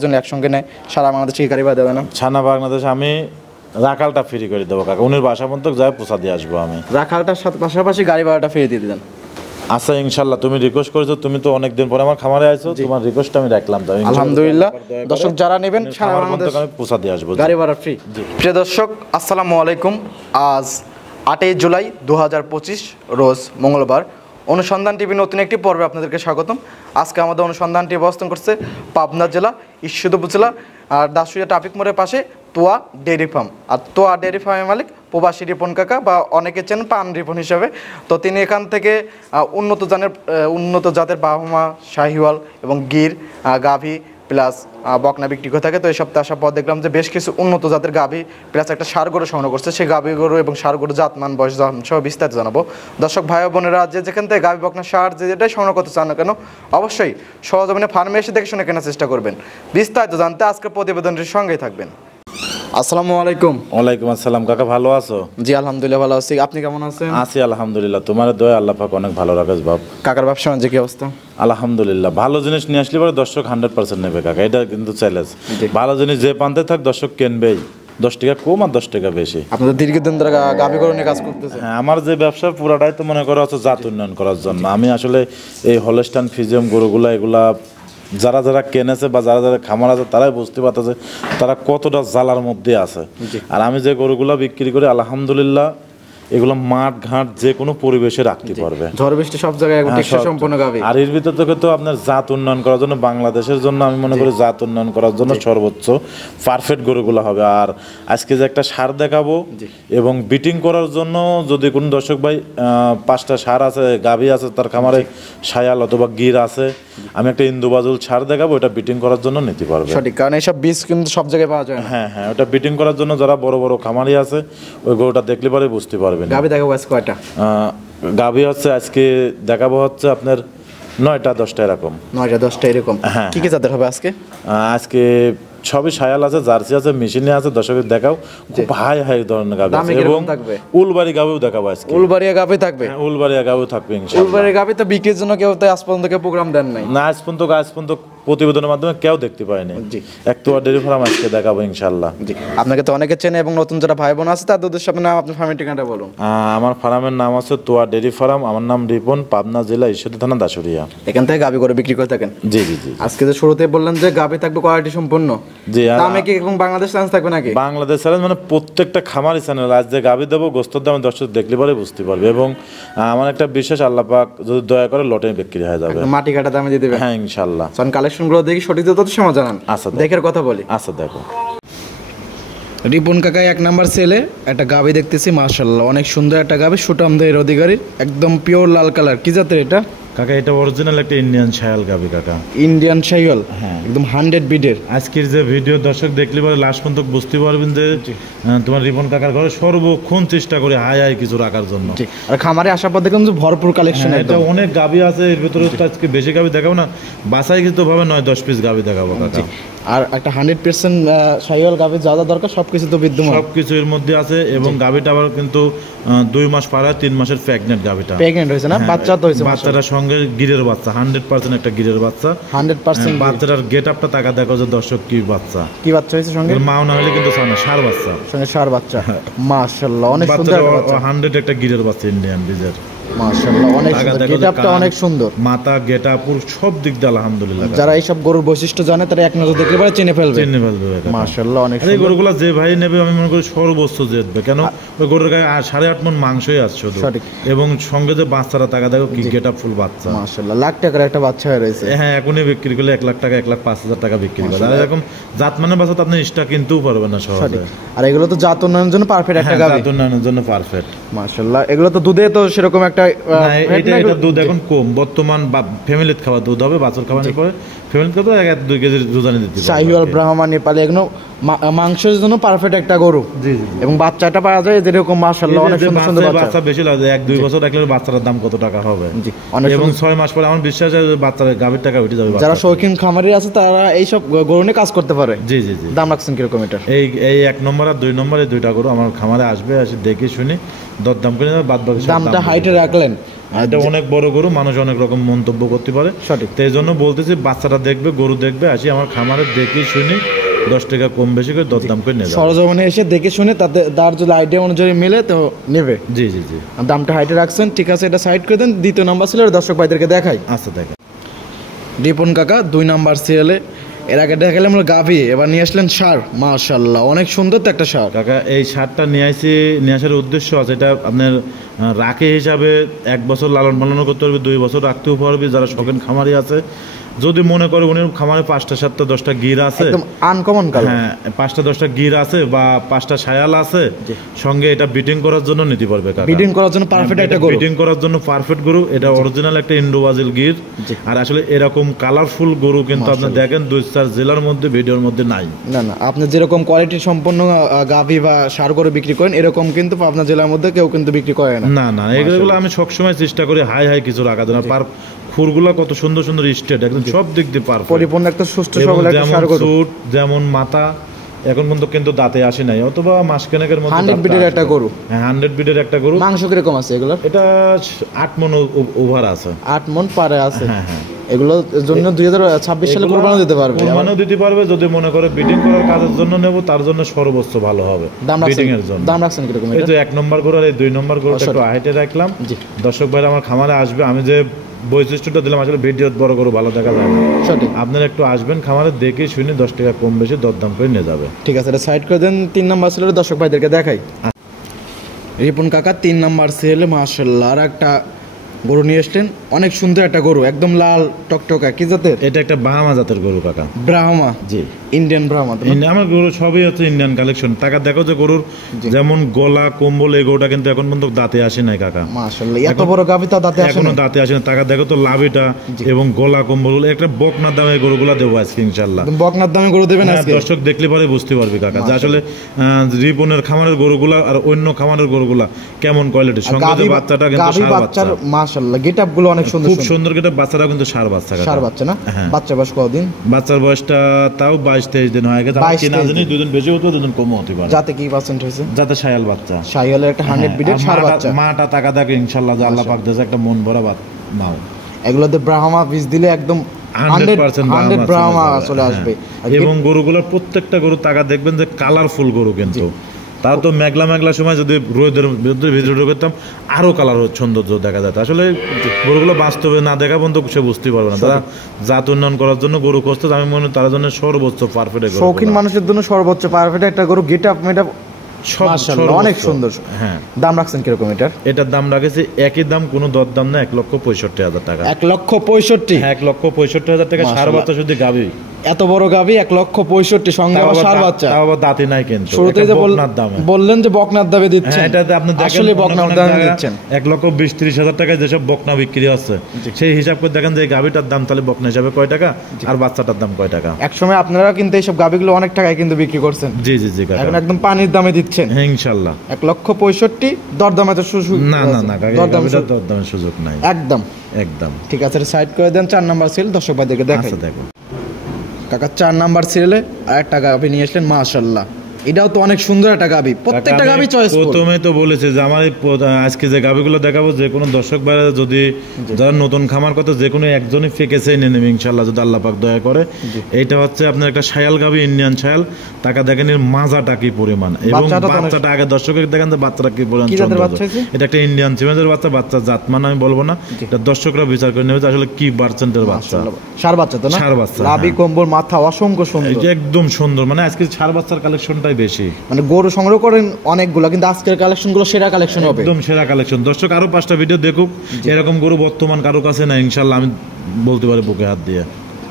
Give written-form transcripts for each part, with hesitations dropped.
অনেকের জন্য একসঙ্গে নেয়, সারা বাংলাদেশে গাড়ি ভাড়া দেবে না? সারা বাংলাদেশে আমি রাখালটা ফ্রি করে দেবো কাকা, উনির বাসা পর্যন্ত যাই পৌঁছা দিয়ে আসবো আমি। রাখালটার সাথে পাশাপাশি গাড়ি ভাড়াটা ফিরে দিয়ে দিলেন? আচ্ছা ইনশাল্লাহ, তুমি রিকোয়েস্ট করেছো, তুমি তো অনেকদিন পরে আমার খামারে আইছো, তোমার রিকোয়েস্ট আমি রাখলাম। আলহামদুলিল্লাহ, দর্শক যারা নেবেন সারা বাংলাদেশ আমি পৌঁছা দিয়ে আসবো, গাড়ি ভাড়া ফ্রি। প্রিয় দর্শক আসসালামু আলাইকুম। আজ 8 জুলাই 2025 রোজ মঙ্গলবার। অনুসন্ধান টিভি নতুন একটি পর্বে আপনাদেরকে স্বাগতম। আজকে আমাদের অনুসন্ধানটি অবস্থান করছে পাবনা জেলা ঈশ্বরদী উপজেলা আর দাসুরিয়া ট্রাফিক মোড়ের পাশে তোয়া ডেয়ারি ফার্ম। আর তোয়া ডেয়ারি ফার্মের মালিক প্রবাসী রিপন কাকা, বা অনেকে চেন পান রিপন হিসাবে। তো তিনি এখান থেকে উন্নত জাতের বাহমা, শাহিওয়াল এবং গির, গাভী প্লাস বকনা বিক্রি করে থাকে। তো এই সপ্তাহে আসার পর দেখলাম যে বেশ কিছু উন্নত জাতের গাভী প্লাস একটা ষাঁড় গরু সংগ্রহ করছে। সেই গাভী গরু এবং ষাঁড় গরু জাতমান, বয়স সহ বিস্তারিত জানাবো। দর্শক ভাই বোনেরা যে যেখান থেকে গাভী, বকনা, ষাঁড় যেটাই সংগ্রহ করতে চান না কেন, অবশ্যই সহজমিনে ফার্মে এসে দেখে শুনে কেনার চেষ্টা করবেন। বিস্তারিত জানতে আজকের প্রতিবেদনটির সঙ্গেই থাকবেন। আসসালামু আলাইকুম। ওয়ালাইকুম আসসালাম কাকা, ভালো আছো? জি আলহামদুলিল্লাহ ভালো আছি, আপনি কেমন আছেন? আছি আলহামদুলিল্লাহ, তোমার দয়া আল্লাহ পাক অনেক ভালো রাখে বাপ। কাকার ব্যবসা বাণিজ্য কি অবস্থা? আলহামদুলিল্লাহ, ভালো জিনিস নিয়ে আসলে পরে দর্শক 100% নেবে কাকা, এটা কিন্তু চ্যালেঞ্জ। ভালো জিনিস যে পান্তে থাক দর্শক কিনবেই, 10 টাকা কম আর 10 টাকা বেশি। আপনাদের দীর্ঘদিন ধরে গাভী গরু নিয়ে কাজ করতেছেন? হ্যাঁ, আমার যে ব্যবসা পুরাটাই তো মনে করো হচ্ছে জাত উন্নয়ন করার জন্য। আমি আসলে এই হলস্টাইন ফ্রিজিয়ান গরুগুলা এগুলা যারা যারা কেনেছে বা যারা যারা খামার আছে তারাই বুঝতে পারতেছে তারা কতটা জ্বালার মধ্যে আছে। আর আমি যে গরুগুলা বিক্রি করি আলহামদুলিল্লাহ এগুলো মাঠ ঘাট যে কোনো পরিবেশে রাখতে পারবে, ঝড় বৃষ্টি সব জায়গায় সম্পূর্ণ গাভী। আর এর ভিতর থেকে তো আপনার জাত উন্নয়ন করার জন্য বাংলাদেশের জন্য আমি মনে করি জাত উন্নয়ন করার জন্য সর্বোচ্চ পারফেক্ট গরুগুলো হবে। আর আজকে যে একটা সার দেখাবো এবং বিটিং করার জন্য যদি কোনো দর্শক ভাই 5টা সার আছে, গাভী আছে তার খামারে, শায়াল অথবা গির আছে, আমি একটা ইন্দুবাজুল সার দেখাবো, এটা বিটিং করার জন্য নিতে পারবে। সঠিক, কারণ এইসব বীজ কিন্তু সব জায়গায় পাওয়া যায় না। হ্যাঁ হ্যাঁ, ওটা বিটিং করার জন্য যারা বড় বড় খামারি আছে ওই গরুটা দেখলে পরে বুঝতে পারবে। গাভী দেখাবো আজকে কয়টা? গাভী হচ্ছে আজকে দেখাবো হচ্ছে আপনার 9টা 10টা এরকম। 9টা 10টা এরকম। কি কি জাতের হবে আজকে? আজকে সবই শায়াল আছে, জার্সি আছে, মেশিনে আছে, দর্শকের দেখাও। খুব হাই হাই ধরনের গাভী আছে এবং উলবাড়ি গাভীও দেখাবো আজকে। উলবাড়িয়া গাভী থাকবে? উলবাড়িয়া গাভীও থাকবে ইনশাআল্লাহ। উলবাড়িয়া গাভী তো বিক্রির জন্য কেউ তো আজ পর্যন্ত প্রোগ্রাম দেন নাই? না, আজ পর্যন্ত প্রতিবেদনের মাধ্যমে কেউ দেখতে পায়নি। এক তোয়া ডেয়ারি ফার্ম আজকে দেখাবো ইনশাআল্লাহ। জি, আপনাকে তো অনেকে চেনে এবং নতুন যারা ভাই বোন আছে তাদের উদ্দেশ্যে আপনার নাম, আপনার ফার্মের ঠিকানাটা বলুন। আমার ফার্মের নাম আছে তোয়া ডেয়ারি ফার্ম, আমার নাম রিপন, পাবনা জেলা ঈশ্বরদী থানা দাসুরিয়া। এখান থেকে গাভী করে বিক্রি করে থাকেন? জি জি জি। আজকে যে শুরুতে বললেন যে গাভী থাকবে কোয়ালিটি সম্পন্ন, জি। দামে কি এবং বাংলাদেশ চ্যালেঞ্জ থাকবে নাকি? বাংলাদেশ চ্যালেঞ্জ মানে প্রত্যেকটা খামারি চ্যানেল। আজ যে গাভী দেবো গোস্তর দামে দর্শক দেখলে পরে বুঝতে পারবে এবং আমার একটা বিশেষ আল্লাহ পাক যদি দয়া করে লটে বিক্রি হয়ে যাবে, মাটি কাটা দামে দিয়ে দেবে। হ্যাঁ ইনশাআল্লাহ। কালেকশনগুলো দেখি সঠিক তত সময় জানান। আচ্ছা দেখার কথা বলি। আচ্ছা দেখো, রিপন কাকাই 1 নাম্বার সেলে একটা গাভী দেখতেছি, মাশাআল্লাহ অনেক সুন্দর একটা গাভী, সুটামদের অধিকারীর, একদম পিওর লাল কালার। কি জাতের এটা কাকা? এটা অরিজিনাল একটা ইন্ডিয়ান শায়াল গাভী কাকা। ইন্ডিয়ান শায়াল? হ্যাঁ, একদম 100 বিডের। আজকের যে ভিডিও দর্শক দেখলে পরে লাস্ট পর্যন্ত বুঝতে পারবেন যে তোমার রিপন কাকার ঘরে সর্বক্ষণ চেষ্টা করে হাই হাই কিছু রাখার জন্য। আর খামারে আসার পর দেখলাম যে ভরপুর কালেকশন। এটা অনেক গাভী আছে এর ভিতরে, আজকে বেশি গাভী দেখাবো না, বাসায় কিন্তু ভাবে 9-10 পিস গাভী দেখাবো কাকা। আর একটা 100% শাহিওয়াল গাভী যা যা দরকার সবকিছু তো বিদ্যমান, সবকিছু এর মধ্যে আছে এবং গাভীটা আবার কিন্তু 2 মাস পার হয়, 3 মাসের প্রেগনেন্ট গাভীটা। প্রেগনেন্ট হয়েছে না? বাচ্চা তো হয়েছে? বাচ্চাটার সঙ্গে গিরের বাচ্চা, 100% একটা গিরের বাচ্চা। 100% বাচ্চাটার গেটআপটা তাকা দেখো যে দর্শক কি বাচ্চা, কি বাচ্চা হয়েছে সঙ্গে? মাও না হলে কিন্তু ষাঁড় বাচ্চা, সঙ্গে ষাঁড় বাচ্চা। মাশাআল্লাহ অনেক সুন্দর বাচ্চা, 100 একটা গিরের বাচ্চা ইন্ডিয়ান বীজের। মাশাআল্লাহ অনেক সুন্দর, গেটআপটা অনেক সুন্দর, মাথা গেটআপ সব দিক দিয়ে আলহামদুলিল্লাহ। যারা এইসব গরুর বৈশিষ্ট্য জানে তারা এক নজর দেখলে পরে চিনে ফেলবে। মাশাআল্লাহ অনেক সুন্দর। এই গরুগুলো যে ভাই নেবে আমি মনে করি সর্বোচ্চ জিতবে, কেন ওই গরুর গায়ে 8.5 মণ মাংসই আছে শুধু, এবং সঙ্গে যে বাচ্চারা টাকা দেখো কি গেটআপ ফুল বাচ্চা। মাশাআল্লাহ লাখ টাকার একটা বাচ্চা হয়ে রয়েছে। হ্যাঁ, এখনই বিক্রি করলে 1 লাখ টাকা, 1,05,000 টাকা বিক্রি করে। আর এরকম জাতমানের বাচ্চা তো আপনি স্টা কিনতেও পারবেন না সহজে। আর এগুলো তো জাত উন্নয়নের জন্য পারফেক্ট একটা গাভী, জাত উন্নয়নের জন্য পারফেক্ট। মাশাআল্লাহ এগুলো তো দুধে তো সেরকম একটা এটা দুধ এখন কম, বর্তমান ফ্যামিলিত খাওয়া দুধ হবে, বাছুর খাওয়ানোর পরে ফ্যামিলিত তো 1-2 কেজি দুধানি দিতে পারবে। শাহিওয়াল, ব্রাহ্মা, নেপালি এগুলো মাংসের জন্য পারফেক্ট একটা গরু। জি জি। এবং বাচ্চাটা পাওয়া যায় যেরকম, মাশাআল্লাহ অনেক সুন্দর সুন্দর বাচ্চা। বেশি লাগে 1-2 বছর রাখলে বাচ্চার দাম কত টাকা হবে। জি, এবং 6 মাস পরে আমার বিশ্বাস আছে বাচ্চার গাভীর টাকা উঠে যাবে। যারা শৌখিন খামারি আছে তারা এইসব গরু নিয়ে কাজ করতে পারে। জি জি জি। দাম রাখছেন কিরকম এটা? এই 1 নম্বর আর 2 নম্বর এই 2টা গরু আমার খামারে আসবে, এসে দেখে শুনে দরদাম করে বাদ বাকি দামটা হাইটে রাখলেন। এটা অনেক বড় গরু, মানুষ অনেক রকম মন্তব্য করতে পারে, সঠিক। তো এই জন্য বলতেছি বাচ্চাটা দেখবে, গরু দেখবে, আসি আমার খামারে দেখি শুনি 10 টাকা কম বেশি করে দরদাম করে নেবে। সরজমিনে এসে দেখে শুনে তার যদি আইডিয়া অনুযায়ী মিলে তো নেবে। জি জি জি। আর দামটা হাইটে রাখছেন, ঠিক আছে, এটা সাইড করে দেন। দ্বিতীয় নাম্বার ছিল দর্শক ভাইদেরকে দেখাই। আচ্ছা দেখেন রিপন কাকা 2 নাম্বার সিরিয়ালে। এর আগে দেখালাম আমরা গাভী, এবার নিয়ে আসলেন ষাঁড়। মাশাআল্লাহ, অনেক সুন্দর তো একটা ষাঁড়। কাকা এই সারটা নিয়ে আসার উদ্দেশ্য আছে, এটা আপনার রাখে হিসাবে 1 বছর লালন পালন করতে পারবে, 2 বছর রাখতেও পারবে। যারা শৌখিন খামারি আছে, যদি মনে করে উনি খামারে 5টা 7টা 10টা গির আছে, একদম আনকমন কালার। হ্যাঁ 5টা 10টা গির আছে বা 5টা শায়াল আছে, সঙ্গে এটা বিটিং করার জন্য নিতে পারবে কাকা। বিডিং করার জন্য পারফেক্ট একটা গরু। বিটিং করার জন্য পারফেক্ট গরু, এটা অরিজিনাল একটা ইন্ডোবাজিল গির। আর আসলে এরকম কালারফুল গরু কিন্তু আপনি দেখেন 2-4 জেলার মধ্যে ভিডিওর মধ্যে নাই। না না, আপনি যেরকম কোয়ালিটি সম্পন্ন গাভী বা ষাঁড় গরু বিক্রি করেন, এরকম কিন্তু আপনার জেলার মধ্যে কেউ কিন্তু বিক্রি করে না। না না, এগুলো আমি সবসময় চেষ্টা করি হাই হাই কিছু রাখা যায় না। খুরগুলা কত সুন্দর সুন্দর স্টেট, একদম সব দিক দিয়ে পারফেক্ট, পরিপূর্ণ একটা সুস্থ সবল একটা ষাঁড় গরু। সুট যেমন মাথা এখন পর্যন্ত কিন্তু দাঁতে আসে নাই, অথবা মাসখানেকের মধ্যে 100 বিটের একটা গরু। হ্যাঁ 100 বিটের একটা গরু। মাংস কিরকম আছে এগুলোর? এটা 8 মণ ওভার আছে, 8 মণ পারে আছে। হ্যাঁ হ্যাঁ। এগুলোর জন্য 2026 সালে কুরবানি দিতে পারবে। কুরবানিও দিতে পারবে, যদি মনে করে বিটিং করার কাজের জন্য নেব, তার জন্য সর্বোচ্চ ভালো হবে বিটিং এর জন্য। দাম রাখছেন কিরকম? এই তো 1 নম্বর গরু আর এই 2 নম্বর গরুটা একটু হাইটে রাখলাম। দর্শক ভাইরা আমার খামারে আসবে, আমি যে বৈশিষ্ট্যটা দিলাম আসলে ভিডিও বড় গরু ভালো দেখা যায় না, সঠিক। আপনারা একটু আসবেন খামারে, দেখে শুনে 10 টাকা কম বেশি দরদাম করে নিয়ে যাবে। ঠিক আছে, এটা সাইড করে দেন। 3 নাম্বার সিরিয়ালে দর্শক ভাইদেরকে দেখাই। রিপন কাকা 3 নাম্বার সিরিয়ালে মাশাআল্লাহ আর একটা গরু নিয়ে আসলেন। অনেক সুন্দর একটা গরু, একদম লাল টকটকা। কি জাতের? এটা একটা ব্রাহ্মা জাতের গরু কাকা। ব্রাহ্মা? জি, ইন্ডিয়ান ব্রাহ্মা। আমার গরু সবই হচ্ছে ইন্ডিয়ান কালেকশন। টাকা দেখো যে গরুর যেমন গলা কম্বল, এই গরুটা কিন্তু এখন পর্যন্ত দাঁতে আসে নাই কাকা। মাশাআল্লাহ, এত বড় গাভী তা দাঁতে আসে এখনো না। দাঁতে আসে না। টাকা দেখো তো লাভিটা এবং গলা কম্বল, একটা বকনার দামে গরুগুলা দেবো আজকে ইনশাআল্লাহ। বকনার দামে গরু দেবেন আজকে? দর্শক দেখলে পরে বুঝতে পারবে কাকা যে আসলে রিপনের খামারের গরুগুলা আর অন্য খামারের গরুগুলা কেমন কোয়ালিটি। সঙ্গে যে বাচ্চাটা কিন্তু গাভী ষাঁড় বাচ্চা, বাচ্চার মাশাআল্লাহ গেটআপ গুলো অনেক সুন্দর, খুব সুন্দর গেটআপ। বাচ্চাটা কিন্তু ষাঁড় বাচ্চা কাকা। ষাঁড় বাচ্চা না? হ্যাঁ। বাচ্চা বয়স কতদিন? বাচ্চার বয়সটা তাও 22-23 দিন হয়ে গেছে। কিনা জানি 2 দিন বেশি হতে 2 দিন কম হতে পারে। যাতে কি পার্সেন্ট হয়েছে? যাতে শায়াল বাচ্চা, শায়ালের একটা 100 বিটের ষাঁড় বাচ্চা। মাটা টাকা দেখে ইনশাআল্লাহ যে আল্লাহ পাক দেশে একটা মন ভরা নাও। এগুলোতে ব্রাহ্মা বীজ দিলে একদম 100% ব্রাহ্মা চলে আসবে। এবং গরুগুলোর প্রত্যেকটা গরু টাকা দেখবেন যে কালারফুল গরু, কিন্তু তাও তো মেঘলা মেঘলা সময় যদি রোদের ভিডিও করতাম আরো কালার সৌন্দর্য দেখা যায়। আসলে গরুগুলো বাস্তবে না দেখা পর্যন্ত সে বুঝতে পারবে না। তারা জাত উন্নয়ন করার জন্য গরু করতে, আমি মনে হয় তার জন্য সর্বোচ্চ পারফেক্ট, শৌখিন মানুষের জন্য সর্বোচ্চ পারফেক্ট একটা গরু। গেটআপ মেটআপ মাশাআল্লাহ অনেক সুন্দর। হ্যাঁ। দাম রাখছেন কিরকম এটার? এটার দাম রাখেছি একই দাম, কোনো দরদাম না, 1,65,000 টাকা। 1,65,000? হ্যাঁ 1,65,000 টাকা। ষাঁড় বাচ্চা শুধু গাভী, এত বড় গাভী 1,65,000 সঙ্গে আবার ষাঁড় বাচ্চা। তাও আবার দাঁতে নাই, কিন্তু শুরুতেই যে বললেন যে বকনার দামে দিচ্ছেন। হ্যাঁ এটাতে আপনি দেখেন আসলে বকনার দামে দিচ্ছেন। 1,20,000-30,000 টাকায় যেসব বকনা বিক্রি হচ্ছে, সেই হিসাব করে দেখেন যে এই গাভীটার দাম তাহলে বকনা হিসাবে কয় টাকা আর বাচ্চাটার দাম কয় টাকা। একসময় আপনারা কিন্তু এইসব গাভীগুলো অনেক টাকায় কিন্তু বিক্রি করছেন। জি জি জি কাকা, এখন একদম পানির দামে দিচ্ছেন। হ্যাঁ ইনশাআল্লাহ। 1,65,000 দরদামে তো সুযোগ না না না কাকা, দরদামের সুযোগ নাই একদম। একদম। ঠিক আছে, সাইড করে দেন। 4 নাম্বার সিরিয়াল দর্শক ভাইদেরকে দেখাই। আচ্ছা দেখো কাকা 4 নাম্বার সিরিয়ালে আরেকটা গাভী নিয়ে আসলেন। মাশাআল্লাহ, এটাও তো অনেক সুন্দর একটা গাভী। প্রত্যেকটা গাভী চয়েস। প্রথমে তো বলেছে যে আমার আজকে যে গাভীগুলো দেখাবো, যে কোনো দর্শক ভাইরা যদি যারা নতুন খামার কথা, যে কোনো একজনই ফেকেছে নিয়ে নেবে ইনশাআল্লাহ যদি আল্লাহ পাক দয়া করে। এইটা হচ্ছে আপনার একটা শায়াল গাভী, ইন্ডিয়ান শায়াল। টাকা দেখেন এর মাজাটা কি পরিমাণ, এবং বাচ্চাটা আগে দর্শকের দেখেন যে বাচ্চাটা কি পরিমাণ। এটা একটা ইন্ডিয়ান সিমেন্সের বাচ্চা। বাচ্চার জাতমান আমি বলবো না, এটা দর্শকরা বিচার করে নেবে আসলে কি পার্সেন্টের বাচ্চা। ষাঁড় বাচ্চা তো না? ষাঁড় বাচ্চা, লাভি কম্বল মাথা অসংখ্য সুন্দর, একদম সুন্দর। মানে আজকে ষাঁড় বাচ্চার কালেকশনটাই বেশি। মানে গরু সংগ্রহ করেন অনেকগুলো, কিন্তু আজকের কালেকশন গুলো সেরা কালেকশন হবে, একদম সেরা কালেকশন। দর্শক আরো 5টা ভিডিও দেখুক, এরকম গরু বর্তমান কারো কাছে না ইনশাআল্লাহ, আমি বলতে পারি বুকে হাত দিয়ে।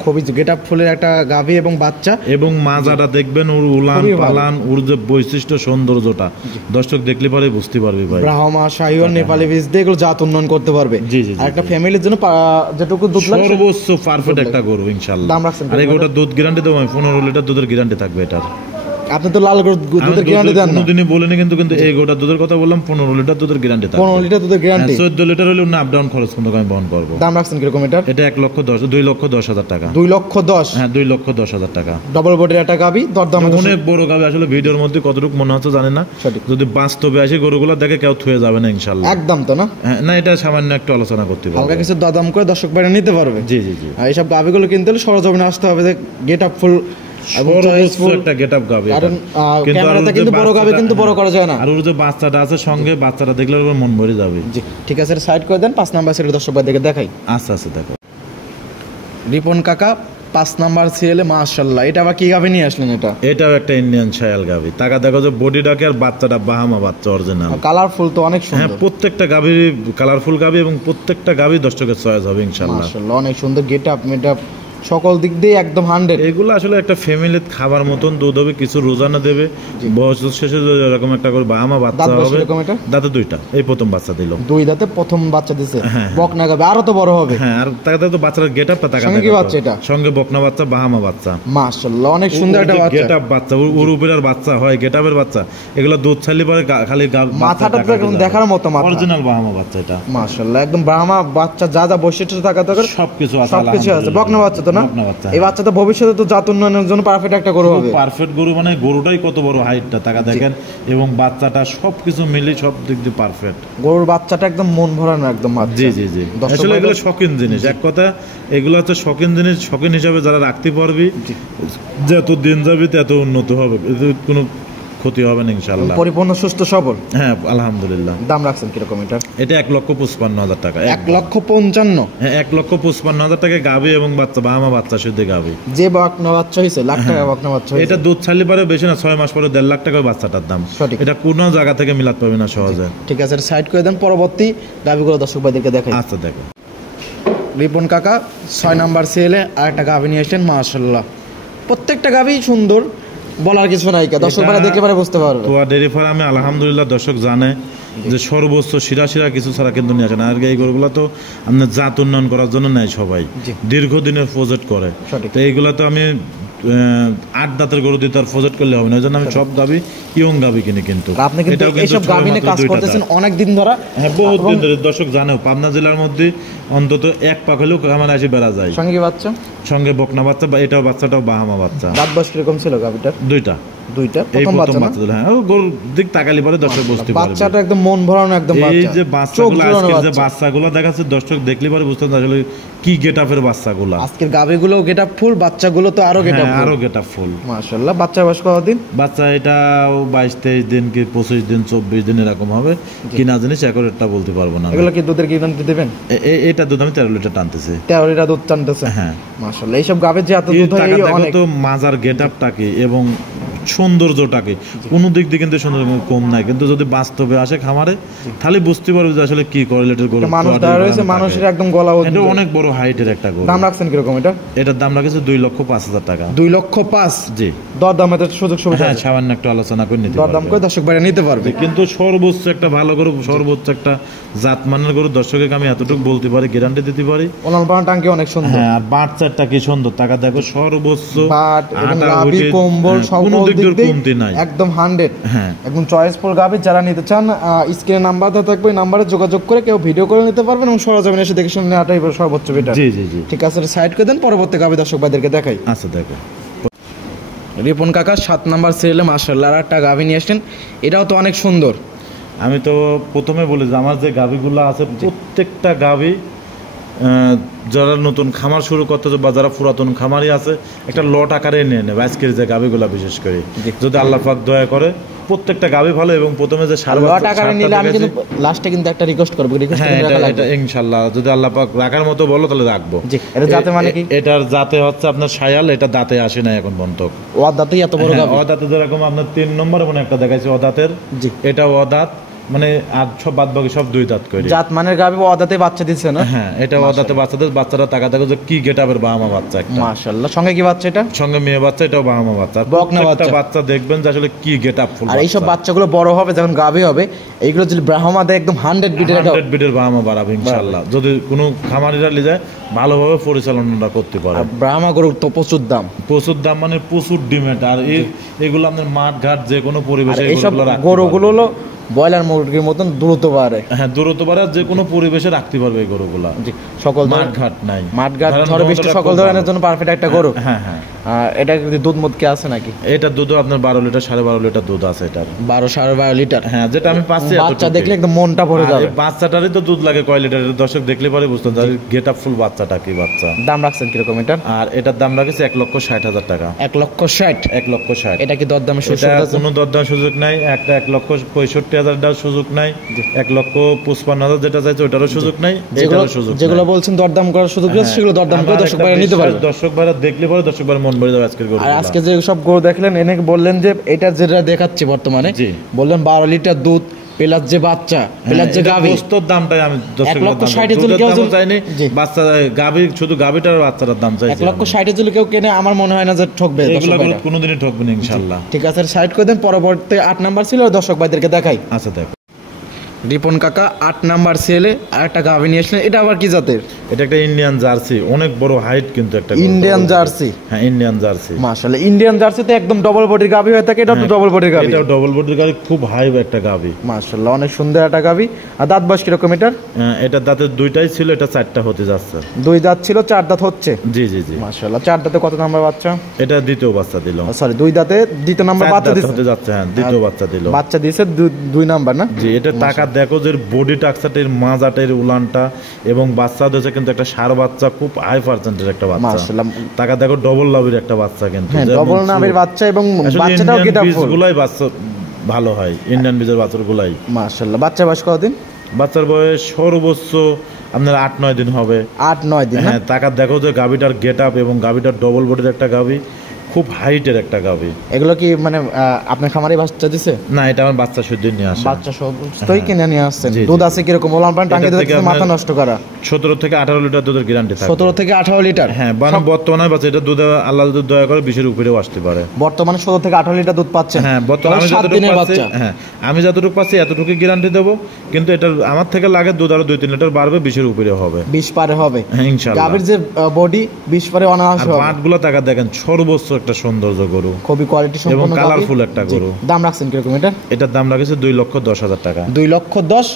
খুবই গেটআপ ফুলের একটা গাভী এবং বাচ্চা, এবং মাজাটা দেখবেন ওর উলান পালান, ওর যে বৈশিষ্ট্য সৌন্দর্যটা দর্শক দেখলে পরে বুঝতে পারবে ভাই। ব্রাহ্মা, শাহিওয়াল, নেপালি বীজ দিয়ে এগুলো জাত উন্নয়ন করতে পারবে। জি জি। আর একটা ফ্যামিলির জন্য যেটুকু দুধ লাগে সর্বোচ্চ পারফেক্ট একটা গরু ইনশাআল্লাহ। দাম রাখছেন? আর এই গরুটার দুধ গ্যারান্টি দেবো আমি, 15 লিটার দুধের গ্যারান্টি থাকবে এটার। আপনি তো লাল গরুর দুধের গ্যারান্টি দেন না। কোনোদিনই বলিনি, কিন্তু এই গোটা দুধের কথা বললাম, 15 লিটার দুধের গ্যারান্টি থাকবে। 15 লিটার দুধের গ্যারান্টি, 14 লিটার হলে না আপ ডাউন খরচ কিন্তু আমি বহন করব। দাম রাখছেন কিরকম এটার? এটা 2,10,000 টাকা। 2,10,000? হ্যাঁ, 2,10,000 টাকা। ডবল বডির একটা গাবি, দরদাম অনেক বড় গাবি, আসলে ভিডিওর মধ্যে কতটুকু মনে হচ্ছে জানি না, সঠিক। যদি বাস্তবে আসে গরুগুলো দেখে কেউ থুয়ে যাবে না ইনশাআল্লাহ। একদম তো না? হ্যাঁ, না এটা সামান্য একটু আলোচনা করতে পারবো, হালকা কিছু দরদাম করে দর্শক ভাইরা নিতে পারবে। জি জি জি। আর এইসব গাবিগুলো কিনতে হলে সরজমিনে আসতে হবে, গেট আপ ফুল একটা গেটআপ গাবি, কারণ ক্যামেরাতে কিন্তু বড় গাবি কিন্তু বড় করা যায় না। আর ওর যে বাচ্চাটা আছে সঙ্গে, বাচ্চাটা দেখলে ওর মন ভরে যাবে। জি ঠিক আছে, সাইড করে দেন। 5 নাম্বার সিরিয়াল দর্শক ভাইদেরকে দেখাই। আচ্ছা আচ্ছা, দেখো রিপন কাকা 5 নাম্বার সিরিয়ালে, মাশাআল্লাহ। এটা আবার কি গাবি নিয়ে আসলেন? এটাও একটা ইন্ডিয়ান শায়াল গাবি। টাকা দেখো যে বডিটাকে, আর বাচ্চাটা বাহামা বাচ্চা অরিজিনাল, কালারফুল তো অনেক হ্যাঁ সুন্দর। প্রত্যেকটা গাবি কালারফুল গাবি, এবং প্রত্যেকটা গাবি দর্শকের চয়েস হবে ইনশাআল্লাহ। মাশাআল্লাহ অনেক সুন্দর গেট আপ মেটআপ সকল দিক দিয়ে একদম 100। এগুলো আসলে একটা ফ্যামিলির খাবার মতন দুধ হবে, কিছু রোজানা দেবে, বয়স শেষে যদি এরকম একটা করে বাহামা বাচ্চা হবে। দাঁতে 2টা, এই প্রথম বাচ্চা দিল। 2 দাঁতে প্রথম বাচ্চা দিছে, বকনা গাবে, আরো তো বড় হবে। হ্যাঁ, আর তাকে তো বাচ্চার গেটআপটা টাকা সঙ্গে কি বাচ্চা? এটা সঙ্গে বকনা বাচ্চা, বাহামা বাচ্চা। মাশাআল্লাহ অনেক সুন্দর একটা বাচ্চা, গেটআপ বাচ্চা, ওর উপরে আর বাচ্চা হয়, গেটআপের বাচ্চা। এগুলো দুধ ছাড়লে পরে খালি মাথাটা তো একদম দেখার মতো মাথা, অরিজিনাল বাহামা বাচ্চা এটা। মাশাআল্লাহ একদম বাহামা বাচ্চা, যা যা বৈশিষ্ট্য থাকা দরকার সবকিছু আছে, সবকিছু আছে। বকনা বাচ্চা তো না? বকনা বাচ্চা। এই বাচ্চা তো ভবিষ্যতে তো জাত উন্নয়নের জন্য পারফেক্ট একটা গরু হবে। পারফেক্ট গরু, মানে গরুটাই কত বড় হাইটটা টাকা দেখেন, এবং বাচ্চাটা সবকিছু মিলে সব দিক দিয়ে পারফেক্ট। গরুর বাচ্চাটা একদম মন ভরানো একদম বাচ্চা। জি জি জি। আসলে এগুলো শৌখিন জিনিস, এক কথা এগুলো হচ্ছে শৌখিন জিনিস। শৌখিন হিসাবে যারা রাখতে পারবি, যত দিন যাবে তত উন্নত হবে, এতে কোনো ক্ষতি হবে না ইনশাআল্লাহ। পরিপূর্ণ সুস্থ সবল। হ্যাঁ আলহামদুলিল্লাহ। দাম রাখছেন কিরকম এটা? এটা 1,55,000 টাকা। 1,55,000? হ্যাঁ, 1,55,000 টাকা গাবি এবং বাচ্চা, বাহামা বাচ্চা শুদ্ধ গাবি। যে বকনা বাচ্চা হইছে লাখ টাকা বকনা বাচ্চা হইছে। এটা দুধ ছাড়লে পারে বেশি না, 6 মাস পরে 1.5 লাখ টাকা বাচ্চাটার দাম। সঠিক। এটা কোনো জায়গা থেকে মিলাতে পারবে না সহজে। ঠিক আছে, সাইড করে দেন। পরবর্তী গাবিগুলো দর্শক ভাইদেরকে দেখাই। আচ্ছা দেখো, রিপন কাকা 6 নাম্বার সিরিয়ালে আরেকটা গাবি নিয়ে আসেন। মাশাআল্লাহ প্রত্যেকটা গাবি সুন্দর, বলার কিছু নাই, দর্শক ভাইরা দেখে পারে বুঝতে পারবে। তো ডেইরি ফার্মে আলহামদুলিল্লাহ দর্শক জানে যে সর্বোচ্চ শিরা কিছু ছাড়া কিন্তু নিয়ে আসে না। আর এই গরুগুলো তো আপনার জাত উন্নয়ন করার জন্য নেয় সবাই, দীর্ঘদিনের প্রজেক্ট করে। তো এইগুলো তো আমি 8 দাঁতের গরু দিয়ে তার প্রজেক্ট করলে হবে না, ওই জন্য আমি সব গাবি ইয়ং গাবি কিনে। কিন্তু আপনি কিন্তু এইসব গাবি নিয়ে কাজ করতেছেন অনেক দিন ধরে। হ্যাঁ, বহুত দিন ধরে। দর্শক জানেও পাবনা জেলার মধ্যে অন্তত 1 পাক হলেও আমার এসে বেড়া যায়। সঙ্গে কি বাচ্চা? সঙ্গে বকনা বাচ্চা, এটাও বাচ্চাটাও বাহামা বাচ্চা। দাঁত বয়স কিরকম ছিল গাবিটার? 2টা। এই প্রথম বাচ্চা দিল। হ্যাঁ, গরুর দিক তাকালি পরে দর্শক বুঝতে পারবে। বাচ্চাটা একদম মন ভরানো একদম বাচ্চা। এই যে বাচ্চাগুলো, আজকের যে বাচ্চাগুলো দেখাচ্ছে দর্শক দেখলে পরে বুঝতে পারবে আসলে কি গেটআপের বাচ্চাগুলো। আজকের গাবিগুলো গেটআপ ফুল, বাচ্চাগুলো তো আরো গেটআপ ফুল। আরো গেটআপ ফুল। মাশাআল্লাহ। বাচ্চা বয়স কতদিন? বাচ্চা এটাও 22-23 দিন কি 25 দিন 24 দিন এরকম হবে, কিনা জিনিস একটা বলতে পারবো না। এগুলো কি দুধের গ্যারান্টি দিবেন? এটা দুধ আমি 13 লিটার টানতেছি। 13 লিটার দুধ টানতেছে? হ্যাঁ মাশাআল্লাহ। এইসব গাবির যে এত দুধ হয় এই অনেক। তো মাজার গেটআপটাকে এবং সৌন্দর্যটাকে কোনো দিক দিয়ে কিন্তু সুন্দর কম নাই, কিন্তু যদি বাস্তবে আসে খামারে তাহলে বুঝতে পারবে যে আসলে কি কোয়ালিটির গরু। মানুষ দাঁড়া রয়েছে, মানুষের একদম গলা। এটা অনেক বড় হাইটের একটা গরু। দাম রাখছেন কিরকম এটা? এটার দাম রাখছে 2,05,000 টাকা। 2,05,000? জি। দরদামে সুযোগ সুবিধা? হ্যাঁ, সামান্য একটু আলোচনা করে নিতে পারবে। দরদাম করে দর্শক ভাইরা নিতে পারবে। কিন্তু সর্বোচ্চ একটা ভালো গরু, সর্বোচ্চ একটা জাতমানের গরু দর্শককে আমি এতটুকু বলতে পারি, গ্যারান্টি দিতে পারি। ওলান পালান টাঙ্কি অনেক সুন্দর। হ্যাঁ, আর বাচ্চাটা কি সুন্দর, টাকা দেখো সর্বোচ্চ বাট এবং গাবি কম্বল সব দিক দিয়ে কমতি নাই, একদম 100। হ্যাঁ, একদম চয়েসফুল গাবি। যারা নিতে চান স্ক্রিনে নাম্বার দেওয়া থাকবে, এই নাম্বারে যোগাযোগ করে কেউ ভিডিও করে নিতে পারবেন এবং সরজমিনে এসে দেখে শুনে নেওয়াটাই সর্বোচ্চ বেটার। জি জি জি। ঠিক আছে, সাইড করে দেন। পরবর্তী গাবি দর্শক ভাইদেরকে দেখাই। আচ্ছা দেখো, রিপন কাকা 7 নাম্বার সিরিয়ালে মাশাআল্লাহ আর একটা গাবি নিয়ে আসেন। এটাও তো অনেক সুন্দর। আমি তো প্রথমে বলি যে আমার যে গাবিগুলো আছে প্রত্যেকটা গাবি যারা নতুন খামার শুরু করতেছে বা যারা পুরাতন খামারই আছে একটা লট আকারে নিয়ে নেবে আজকের যে গাবিগুলো, বিশেষ করে যদি আল্লাহ পাক দয়া করে প্রত্যেকটা গাবি ভালো। এবং প্রথমে যে লট আকারে নিলে আমি কিন্তু লাস্টে কিন্তু একটা রিকোয়েস্ট করব, রিকোয়েস্ট করে রাখা লাগবে। এটা ইনশাআল্লাহ যদি আল্লাহ পাক রাখার মতো বলো তাহলে রাখবো। জি। এটা জাতে মানে কি? এটার জাতে হচ্ছে আপনার শায়াল। এটা দাঁতে আসে না এখন পর্যন্ত। অদাতেই এত বড় গাবি? অদাতে যেরকম আপনার 3 নম্বরে মনে একটা দেখাইছে অদাতের। জি। এটা অদাত মানে আর সব বাদ বাকি সব 2 দাঁত করে। জাত মানের গাভী অদাতে বাচ্চা দিচ্ছে না? হ্যাঁ, এটা অদাতে বাচ্চাদের, বাচ্চারা টাকা দেখো যে কি গেটআপের বাহামা বাচ্চা একটা। মাশাআল্লাহ। সঙ্গে কি বাচ্চা এটা? সঙ্গে মেয়ে বাচ্চা, এটাও বাহামা বাচ্চা। বকনা বাচ্চা। বাচ্চা দেখবেন যে আসলে কি গেটআপ ফুল। আর এইসব বাচ্চাগুলো বড় হবে যখন গাভী হবে, এইগুলো যদি ব্রাহ্মা দেয় একদম 100 বিটের, 100 বিটের বাহামা বাড়াবে ইনশাআল্লাহ, যদি কোনো খামারিরা নিয়ে যায় ভালোভাবে পরিচালনা করতে পারে। ব্রাহ্মা গরুর তো প্রচুর দাম, প্রচুর দাম, মানে প্রচুর ডিমান্ড। আর এগুলো আপনার মাঠ ঘাট যে কোনো পরিবেশে এইসব গরুগুলো হলো ব্রয়লার মুরগির মতন দ্রুত বাড়ে। হ্যাঁ, দ্রুত বাড়ে, যে কোনো পরিবেশে রাখতে পারবে এই গরুগুলা। সকল মাঠ ঘাট নাই, মাঠ ঘাট ঝড় বৃষ্টি সকল ধরনের জন্য পারফেক্ট একটা গরু। হ্যাঁ হ্যাঁ। আর এটা দুধ মত কি আছে নাকি? এটা দুধও আপনার 12 লিটার 12.5 লিটার দুধ আছে এটার। 12-12.5 লিটার। হ্যাঁ, যেটা আমি পাচ্ছি। বাচ্চা দেখলে একদম মনটা ভরে যাবে। বাচ্চাটারই তো দুধ লাগে কয় লিটার, দর্শক দেখলে পরে বুঝতে পারবে গেটআপ ফুল বাচ্চাটা কি বাচ্চা। দাম রাখছেন কিরকম এটার? আর এটার দাম রাখছে 1,60,000 টাকা। 1,60,000। 1,60,000। এটা কি দরদামের সুযোগ আছে? কোনো দরদাম সুযোগ নাই। একটা 1,65,000 টাকার সুযোগ নাই। 1,55,000 যেটা চাইছে ওটারও সুযোগ নাই। এটারও সুযোগ নাই। যেগুলো বলছেন দরদাম করার সুযোগ আছে সেগুলো দরদাম করে দর্শক ভাইরা নিতে পারবে। দর্শক ভাইরা দেখলে পরে দর্শক ভাইরা মন ভরে যাবে আজকের গরু। আর আজকে যে সব গরু দেখলেন এনে বললেন যে এটা যেটা দেখাচ্ছি বর্তমানে, বললেন 12 লিটার দুধ প্লাস যে বাচ্চা প্লাস যে গাভী, বস্তুর দামটাই আমি 1,60,000 যদি কেউ চাইনি। বাচ্চা গাভী শুধু গাভীটার বাচ্চাটার দাম চাইছি। 1,60,000 যদি কেউ কেনে আমার মনে হয় না যে ঠকবে। এগুলো কোনোদিনই ঠকবে না ইনশাআল্লাহ। ঠিক আছে, সাইড করে দেন। পরবর্তী 8 নাম্বার ছিল দর্শক ভাইদেরকে দেখাই। আচ্ছা দেখো, রিপন কাকা 8 নাম্বার সেলে আর একটা গাভী নিয়ে আসলেন। এটা আবার কি জাতের? এটা একটা ইন্ডিয়ান জার্সি, অনেক বড় হাইট কিন্তু একটা ইন্ডিয়ান জার্সি। হ্যাঁ, ইন্ডিয়ান জার্সি। মাশাআল্লাহ। ইন্ডিয়ান জার্সিতে একদম ডবল বডির গাভী হয়ে থাকে। এটা তো ডবল বডির গাভী। এটাও ডবল বডির গাভী, খুব হাই একটা গাভী। মাশাআল্লাহ, অনেক সুন্দর একটা গাভী। আর দাঁত বয়স কি রকম এটার? এটা দাঁতের 2টাই ছিল, এটা 4টা হতে যাচ্ছে। 2 দাঁত ছিল, 4 দাঁত হচ্ছে। জি জি জি। মাশাআল্লাহ। 4 দাঁতে কত নাম্বার বাচ্চা? এটা দ্বিতীয় বাচ্চা দিল। সরি, 2 দাঁতে দ্বিতীয় নাম্বার বাচ্চা দিছে। হতে যাচ্ছে। হ্যাঁ, দ্বিতীয় বাচ্চা দিল। বাচ্চা দিয়েছে 2 নাম্বার না? জি। এটা টাকা দেখো যে বডি টাক্সাটের মাজাটের উলানটা এবং বাচ্চা দিয়েছে কিন্তু একটা ষাঁড় বাচ্চা, খুব হাই পার্সেন্টের একটা বাচ্চা। মাশাআল্লাহ। টাকা দেখো ডবল লাভের একটা বাচ্চা কিন্তু। হ্যাঁ, ডবল নামের বাচ্চা এবং বাচ্চাটাও গেটআপ ফুল। বীজগুলাই বাচ্চা ভালো হয়, ইন্ডিয়ান বীজের বাচ্চাগুলাই। মাশাআল্লাহ। বাচ্চা বয়স কতদিন? বাচ্চার বয়স সর্বোচ্চ আপনার 8-9 দিন হবে। 8-9 দিন। হ্যাঁ, টাকা দেখো যে গাভীটার গেটআপ এবং গাভীটার ডবল বডির একটা গাভী, খুব হাইটের একটা গাভী। এগুলো কি মানে আপনার খামারে বাচ্চা দিছে? না, এটা আমার বাচ্চা শুদ্ধ নিয়ে আসে। বাচ্চা সবই কিনে নিয়ে আসছেন। দুধ আছে কি রকম? ওলান পান টাঙ্গে দিতে মাথা নষ্ট করা। 17 থেকে 18 লিটার দুধের গ্যারান্টি থাকে। 17 থেকে 18 লিটার। হ্যাঁ, বর্তমানে বাচ্চা এটা দুধ আল্লাহ দুধ দয়া করে 20-এর উপরেও আসতে পারে। বর্তমানে 17 থেকে 18 লিটার দুধ পাচ্ছে। হ্যাঁ, বর্তমানে আমি যতটুকু পাচ্ছি এতটুকু গ্যারান্টি দেবো, কিন্তু এটা আমার থেকে লাগে দুধ আরো 2-3 লিটার বাড়বে, 20-এর উপরে হবে। 20 পারে হবে। হ্যাঁ, ইনশাআল্লাহ। গাভীর যে বডি 20 পারে অনায়াসে হবে। পাটগুলো টাকা দেখেন, সর্বোচ্চ একটা সৌন্দর্য গরু, খুবই কোয়ালিটি সম্পন্ন এবং কালারফুল একটা গরু। দাম রাখছেন কিরকম এটা? এটার দাম রাখছে 2,10,000 টাকা। 2,10,000।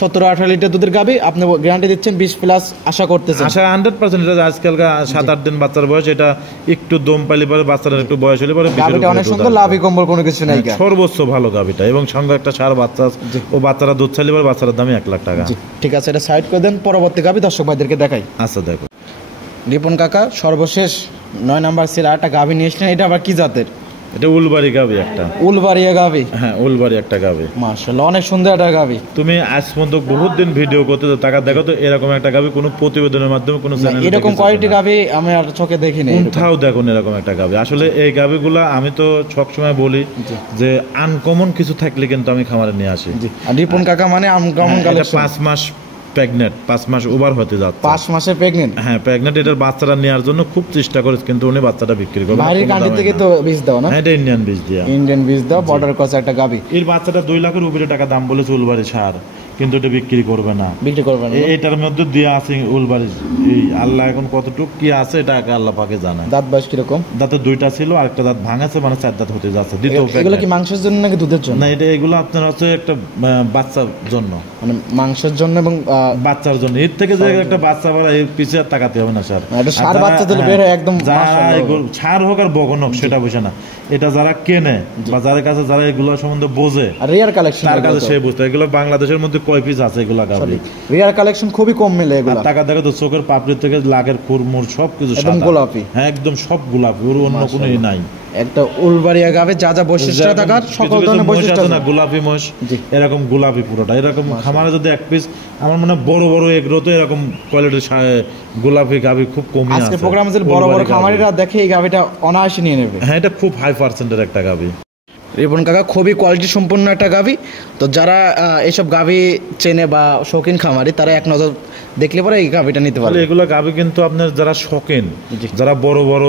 17-18 লিটার দুধের গাভী আপনি গ্যারান্টি দিচ্ছেন 20 প্লাস আশা করতেছেন? আশা 100%। এটা আজকাল 7-8 দিন বাচ্চার বয়স, এটা একটু দম পাইলে পরে বাচ্চাটার একটু বয়স হলে পরে গাভীটা অনেক সুন্দর, লাভই কম্বল কোনো কিছু নাই। সর্বোচ্চ ভালো গাভীটা, এবং সঙ্গে একটা ষাঁড় বাচ্চা, ও বাচ্চারা দুধ চাইলে পরে বাচ্চার দাম 1 লাখ টাকা। ঠিক আছে, এটা সাইড করে দেন। পরবর্তী গাভী দর্শক ভাইদেরকে দেখাই। আচ্ছা দেখো, রিপন কাকা সর্বশেষ 9 নাম্বার সেল আর একটা গাভী নিয়ে এসেছেন। এটা আবার কি জাতের? এটা উলবাড়ি গাভী একটা। উলবাড়িয়া গাভী? হ্যাঁ, উলবাড়ি একটা গাভী। মাশাআল্লাহ, অনেক সুন্দর একটা গাভী। তুমি আজ পর্যন্ত বহুত দিন ভিডিও করতে তো টাকা দেখো তো এরকম একটা গাভী কোনো প্রতিবেদনের মাধ্যমে কোনো চ্যানেলে এরকম কোয়ালিটি গাভী আমি আর চোখে দেখিনি। কোথাও দেখো না এরকম একটা গাভী। আসলে এই গাভীগুলা আমি তো সবসময় বলি যে আনকমন কিছু থাকলে কিন্তু আমি খামারে নিয়ে আসি। আর রিপন কাকা মানে আনকমন কালেকশন। 5 মাস প্রেগনেন্ট, 5 মাস ওভার হতে যাচ্ছে। 5 মাসে প্রেগনেন্ট? হ্যাঁ, প্রেগনেন্ট। এটার বাচ্চাটা নেওয়ার জন্য খুব চেষ্টা করে, কিন্তু উনি বাচ্চাটা বিক্রি করবে। বাইরের কান্ট্রি থেকে তো বীজ দাও না? হ্যাঁ, এটা ইন্ডিয়ান বীজ দিয়া। ইন্ডিয়ান বীজ দাও, বর্ডার ক্রস একটা গাভী। এর বাচ্চাটা 2 লাখের উপরে টাকা দাম বলেছে উলবাড়ি ষাঁড়, কিন্তু এটা বিক্রি করবে না। বিক্রি করবে না? এটার মধ্যে দেয়া আছে উলবাড়ি। এই আল্লাহ এখন কতটুকু কি আছে এটা আল্লাহ পাকে জানে। দাঁত বয়স কিরকম? দাঁতে 2টা ছিল, আরেকটা দাঁত ভাঙাছে, মানে 4 দাঁত হতে যাচ্ছে। এগুলো কি মাংসের জন্য নাকি দুধের জন্য? না, এটা এগুলো আপনার হচ্ছে একটা বাচ্চার জন্য, মানে মাংসের জন্য এবং বাচ্চার জন্য। এর থেকে যে একটা বাচ্চা বড় এই পিছে আর তাকাতে হবে না স্যার। এটা ষাঁড় বাচ্চা দিলে বের হয় একদম। ষাঁড় হোক আর বকন হোক সেটা বুঝে না। এটা যারা কেনে বা যাদের কাছে যারা এগুলো সম্বন্ধে বোঝে, রিয়ার কালেকশন, তার কাছে সে বুঝতে। এগুলো বাংলাদেশের মধ্যে কয় পিস আছে এগুলো গাভী? রিয়ার কালেকশন খুবই কম মিলে এগুলো। টাকা দেখো তো চোখের পাপড়ি থেকে লাগের খুরমুর সবকিছু একদম গোলাপি। হ্যাঁ, একদম সব গোলাপি, ওর অন্য কোনো নাই। একটা উলবাড়িয়া গাভী যা যা বৈশিষ্ট্য থাকার সকল ধরনের বৈশিষ্ট্য আছে না। গোলাপি মোষ, এরকম গোলাপি পুরোটা। এরকম খামারে যদি 1 পিস, আমার মনে বড় বড় এগুলো তো এরকম কোয়ালিটির গোলাপি গাভী খুব কমই আছে। আজকে প্রোগ্রামে যে বড় বড় খামারিরা দেখে এই গাভীটা অনায়াসে নিয়ে নেবে। হ্যাঁ, এটা খুব হাই পার্সেন্টের একটা গাভী। রিপন কাকা খুবই কোয়ালিটি সম্পন্ন একটা গাভী। তো যারা এইসব গাভী চেনে বা শৌখিন খামারি তারা এক নজর দেখলে পরে এই গাভীটা নিতে পারবে। এগুলো গাভী কিন্তু আপনার যারা শৌখিন, যারা বড় বড়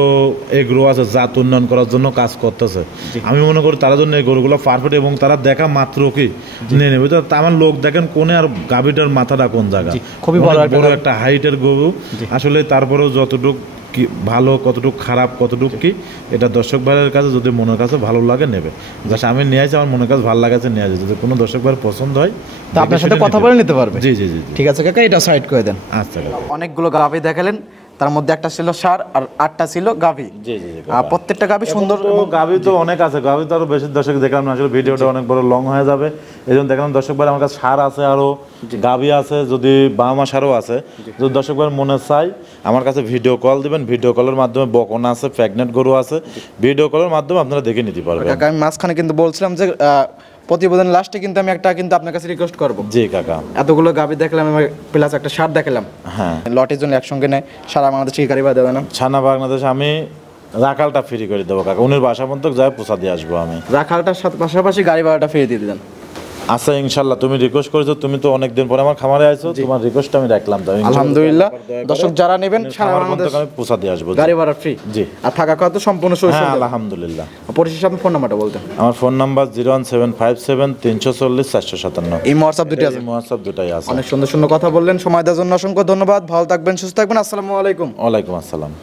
এগ্রো আছে, জাত উন্নয়ন করার জন্য কাজ করতেছে, আমি মনে করি তার জন্য এই গরুগুলো পারফেক্ট, এবং তারা দেখা মাত্র কি নিয়ে নেবে। তো আমার লোক দেখেন কোনে আর গাভীটার মাথাটা কোন জায়গা, খুবই বড় একটা হাইটের গরু আসলে। তারপরেও যতটুকু কি ভালো, কতটুকু খারাপ, কতটুকু কি, এটা দর্শক ভাইয়ের কাছে যদি মনের কাছে ভালো লাগে নেবে। জাস্ট আমি নিয়ে আসি, আমার মনের কাছে ভালো লাগাছে নিয়ে আসি। যদি কোনো দর্শক ভাইয়ের পছন্দ হয় তো আপনার সাথে কথা বলে নিতে পারবে। জি জি জি, ঠিক আছে কাকা, এটা সাইড করে দেন। আচ্ছা। অনেকগুলো গাভী দেখালেন, তার মধ্যে একটা ছিল ষাঁড় আর 8টা ছিল গাভী। জি জি, আর প্রত্যেকটা গাভী সুন্দর। গাভী তো অনেক আছে, গাভী তো আরো বেশি দর্শক দেখলাম না, আসলে ভিডিওটা অনেক বড় লং হয়ে যাবে। এই জন্য দেখলাম দর্শক ভাই আমার কাছে ষাঁড় আছে, আরো গাভী আছে, যদি বামা ষাঁড়ও আছে। যদি দর্শক ভাই মনে চাই আমার কাছে ভিডিও কল দিবেন, ভিডিও কলের মাধ্যমে বকনা আছে, প্রেগনেন্ট গরু আছে, ভিডিও কলের মাধ্যমে আপনারা দেখে নিতে পারবেন। কাকা আমি মাঝখানে কিন্তু বলছিলাম যে প্রতিবেদন লাস্টে কিন্তু আমি একটা কিন্তু আপনার কাছে রিকোয়েস্ট করব। জি কাকা, এতগুলো গাভী দেখলাম প্লাস একটা ষাঁড় দেখালাম, হ্যাঁ লটের জন্য একসঙ্গে নেয় সারা বাংলাদেশ কি গাড়ি ভাড়া দেবে না? ছানা বাংলাদেশ আমি রাখালটা ফ্রি করে দেবো কাকা, উনির বাসা পর্যন্ত যাই পোষা দিয়ে আসবো আমি। রাখালটার সাথে পাশাপাশি গাড়ি ভাড়াটা ফিরিয়ে দিয়ে দিলেন। আচ্ছা ইনশাল্লাহ, তুমি রিকোয়েস্ট করেছো, তুমি তো অনেকদিন পরে আমার খামারে আইছো, তোমার রিকোয়েস্ট আমি রাখলাম। তো আলহামদুলিল্লাহ, দর্শক যারা নেবেন সারা বাংলাদেশ আমি পোষা দিয়ে আসবো, গাড়ি ভাড়া ফ্রি। জি, আর থাকা খাওয়া তো সম্পূর্ণ সুবিধা। হ্যাঁ আলহামদুলিল্লাহ। পরিশেষে আপনি ফোন নাম্বারটা বলতেন। আমার ফোন নাম্বার 01757 340 457। এই হোয়াটসঅ্যাপ দুটি আছে, হোয়াটসঅ্যাপ দুটাই আছে। অনেক সুন্দর সুন্দর কথা বললেন, সময় দেওয়ার জন্য অসংখ্য ধন্যবাদ। ভালো থাকবেন, সুস্থ থাকবেন। আসসালামু আলাইকুম। ওয়ালাইকুম আসসালাম।